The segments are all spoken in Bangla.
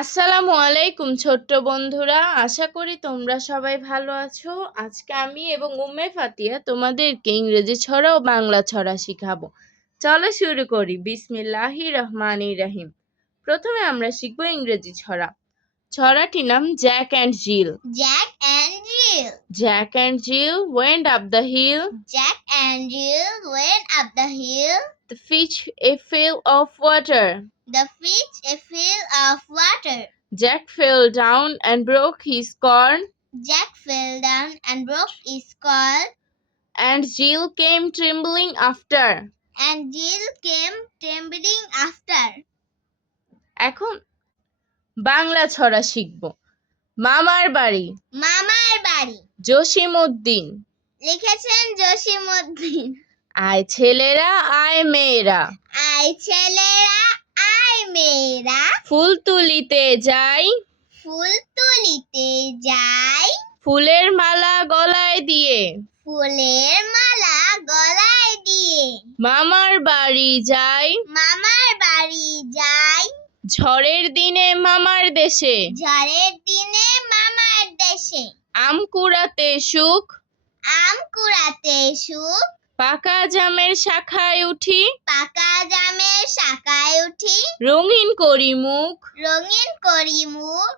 আসসালামু আলাইকুম ছোট্ট বন্ধুরা, আশা করি তোমরা সবাই ভালো আছো। আজকে আমি এবং উম্মে ফাতিয়া তোমাদেরকে ইংরেজি ছড়া ও বাংলা ছড়া শিখাবো। চলো শুরু করি। বিসমিল্লাহির রহমানির রহিম। প্রথমে আমরা শিখবো ইংরেজি ছড়া। ছড়াটির নাম Jack and zeal. Jack and Jill. Jack and zeal went up the hill. Jack and Jill went up the hill. The fish a fill of water. The fish a fill of water. Jack fell down and broke his corn. Jack fell down and broke his corn. And Jill came trembling after. And Jill came trembling after. এখন বাংলা ছড়া শিখব। মামার বাড়ি। মামার বাড়ি। জসিমউদ্দিন। লিখেছেন জসিমউদ্দিন। আয় ছেলেরা আয় মেয়েরা। আয় ছেলেরা আয় মেয়েরা। ফুল তুলিতে যাই। ফুল তুলিতে যাই। ফুলের মালা গলায় দিয়ে। ফুলের মালা গলায় দিয়ে। মামার বাড়ি যাই। মামার বাড়ি যাই। ঝড়ের দিনে মামার দেশে। ঝড়ের দিনে মামার দেশে। আম কুড়াতে সুখ। আম কুড়াতে সুখ। পাকা জামের শাখায় উঠি। পাকা জামের শাখায় উঠি। রঙিন করি মুখ। রঙিন করি মুখ।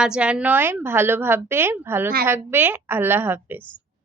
আজ আর নয়, ভালো ভাববে, ভালো থাকবে। আল্লাহ হাফেজ।